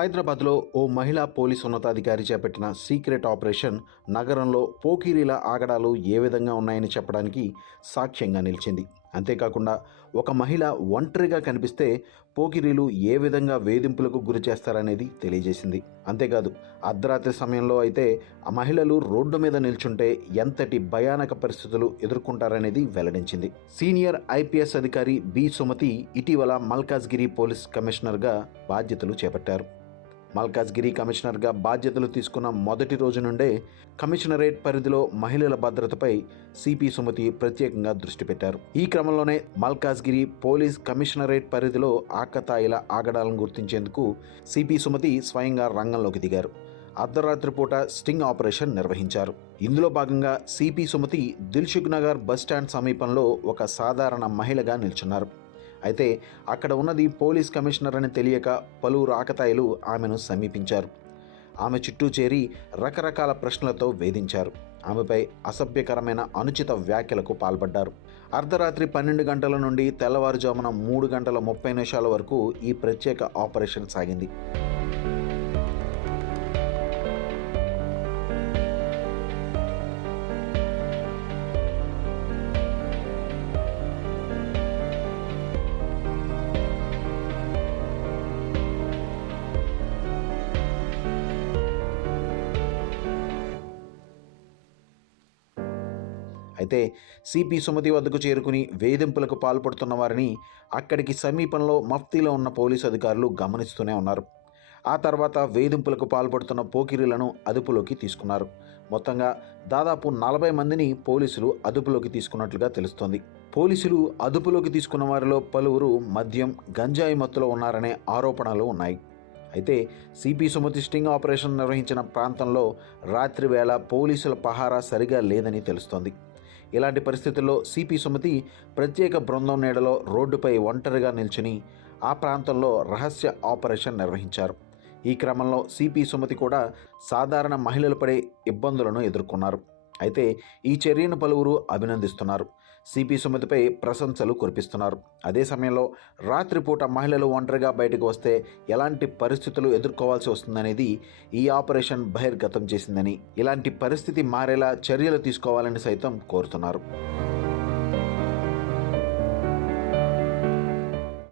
హైదరాబాద్లో ఓ మహిళా పోలీసు ఉన్నతాధికారి చేపట్టిన సీక్రెట్ ఆపరేషన్ నగరంలో పోకిరీల ఆగడాలు ఏ విధంగా ఉన్నాయని చెప్పడానికి సాక్ష్యంగా నిలిచింది. అంతేకాకుండా ఒక మహిళ ఒంటరిగా కనిపిస్తే పోకిరీలు ఏ విధంగా వేధింపులకు గురి చేస్తారనేది తెలియజేసింది. అంతేకాదు అర్ధరాత్రి సమయంలో అయితే ఆ మహిళలు రోడ్డు మీద నిల్చుంటే ఎంతటి భయానక పరిస్థితులు ఎదుర్కొంటారనేది వెల్లడించింది. సీనియర్ ఐపీఎస్ అధికారి బి సుమతి ఇటీవల మల్కాజ్గిరి పోలీస్ కమిషనర్గా బాధ్యతలు చేపట్టారు. మల్కాజ్గిరి కమిషనర్గా బాధ్యతలు తీసుకున్న మొదటి రోజు నుండే కమిషనరేట్ పరిధిలో మహిళల భద్రతపై సిపి సుమతి ప్రత్యేకంగా దృష్టి పెట్టారు. ఈ క్రమంలోనే మల్కాజ్గిరి పోలీస్ కమిషనరేట్ పరిధిలో ఆకతాయిల ఆగడాలను గుర్తించేందుకు సిపి సుమతి స్వయంగా రంగంలోకి దిగారు. అర్ధరాత్రి పూట స్టింగ్ ఆపరేషన్ నిర్వహించారు. ఇందులో భాగంగా సిపి సుమతి దిల్సుఖ్ నగర్ బస్టాండ్ సమీపంలో ఒక సాధారణ మహిళగా నిల్చున్నారు. అయితే అక్కడ ఉన్నది పోలీస్ కమిషనర్ అని తెలియక పలువురు ఆకతాయిలు ఆమెను సమీపించారు. ఆమె చుట్టూ చేరి రకరకాల ప్రశ్నలతో వేధించారు. ఆమెపై అసభ్యకరమైన అనుచిత వ్యాఖ్యలకు పాల్పడ్డారు. అర్ధరాత్రి 12 గంటల నుండి తెల్లవారుజామున 3:30 వరకు ఈ ప్రత్యేక ఆపరేషన్ సాగింది. అయితే సిపి సుమతి వద్దకు చేరుకుని వేధింపులకు పాల్పడుతున్న వారిని అక్కడికి సమీపంలో మఫ్తీలో ఉన్న పోలీసు అధికారులు గమనిస్తూనే ఉన్నారు. ఆ తర్వాత వేధింపులకు పాల్పడుతున్న పోకిరీలను అదుపులోకి తీసుకున్నారు. మొత్తంగా దాదాపు 40 మందిని పోలీసులు అదుపులోకి తీసుకున్నట్లుగా తెలుస్తోంది. పోలీసులు అదుపులోకి తీసుకున్న వారిలో పలువురు మద్యం, గంజాయి మత్తులో ఉన్నారనే ఆరోపణలు ఉన్నాయి. అయితే సిపి సుమతి స్టింగ్ ఆపరేషన్ నిర్వహించిన ప్రాంతంలో రాత్రి వేళ పోలీసుల పహారా సరిగా లేదని తెలుస్తోంది. ఇలాంటి పరిస్థితుల్లో సిపి సుమతి ప్రత్యేక బృందం నీడలో రోడ్డుపై ఒంటరిగా నిల్చుని ఆ ప్రాంతంలో రహస్య ఆపరేషన్ నిర్వహించారు. ఈ క్రమంలో సిపి సుమతి కూడా సాధారణ మహిళలు పడే ఇబ్బందులను ఎదుర్కొన్నారు. అయితే ఈ చర్యను పలువురు అభినందిస్తున్నారు. సిపి సుమతిపై ప్రశంసలు కురిపిస్తున్నారు. అదే సమయంలో రాత్రిపూట మహిళలు ఒంటరిగా బయటకు వస్తే ఎలాంటి పరిస్థితులు ఎదుర్కోవాల్సి వస్తుందనేది ఈ ఆపరేషన్ బహిర్గతం చేసిందని, ఇలాంటి పరిస్థితి మారేలా చర్యలు తీసుకోవాలని సైతం కోరుతున్నారు.